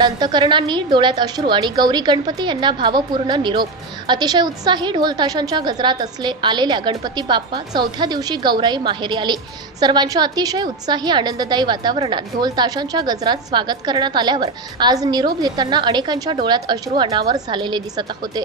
आणि अंतःकरणांनी डोळ्यात अश्रू आणि गौरी गणपती यांना भावपूर्ण निरोप। अतिशय उत्साही ढोल ताशांच्या गजरात आलेल्या गणपती बाप्पा चौथ्या दिवशी गौराई माहेरी आली। सर्वांच्या अतिशय उत्साही आनंददायी वातावरणात ढोल ताशांच्या गजरात स्वागत करण्यात आल्यावर आज निरोप देताना अनेकांच्या डोळ्यात अश्रू अनावर झालेले दिसत होते।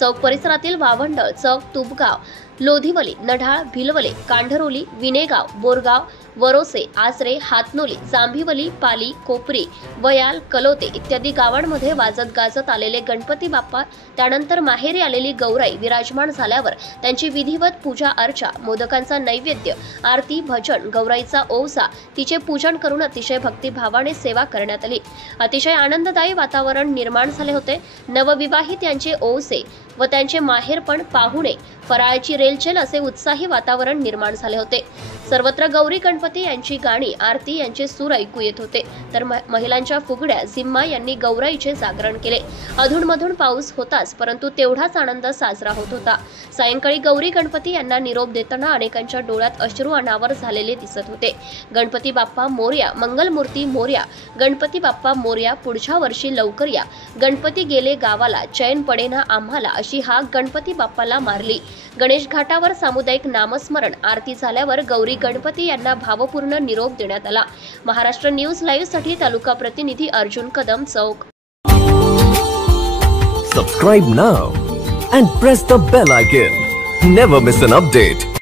चौक परिसरातील वावंडळ चौक, तुबगाव, लोधिवली, नढाळ, भिलवले, कांढरोली, विनेगाव, बोरगाव, वरोसे, आसरे, हातनोली, जांभिवली, पाली, कोपरी, वयाल, कलोते इत्यादी गावांमध्ये वाजत गाजत आलेले गणपती बाप्पा, त्यानंतर माहेरी आलेली गौराई विराजमान झाल्यावर त्यांची विधिवत पूजा अर्चा, मोदकांचा नैवेद्य, आरती, भजन, गौराईचा ओवसा, तिचे पूजन करून अतिशय भक्तिभावाने सेवा करण्यात आली। अतिशय आनंददायी वातावरण निर्माण झाले होते। नवविवाहित यांचे ओवसे व त्यांचे माहेरपण, पाहुणे, फराळाची रेलचेल असे उत्साही वातावरण निर्माण झाले होते। सर्वत्र गौरी गणपती यांची गाणी, आरती यांचे सूर ऐकू येत होते, तर महिलांच्या फुगड्या, झिम्मा यांनी गौराईचे जागरण केले। अधूनमधून पाऊस होताच, परंतु तेवढाच आनंद साजरा होत होता। सायंकाळी गौरी गणपती यांना निरोप देताना अनेकांच्या डोळ्यात अश्रू अनावर झालेले दिसत होते। गणपती बाप्पा मोरया, मंगलमूर्ती मोरया, गणपती बाप्पा मोरया, पुढच्या वर्षी लवकर या, गणपती गेले गावाला, चैन पडेना आम्हाला, अशी हाक गणपती बाप्पाला मारली। गणेश घाटावर सामुदायिक नामस्मरण, आरती झाल्यावर गौरी गणपती यांना भावपूर्ण निरोप देण्यात आला। महाराष्ट्र न्यूज लाईव्ह साठी तालुका प्रतिनिधी अर्जुन कदम, चौक। Subscribe now and press the bell icon. Never miss an update.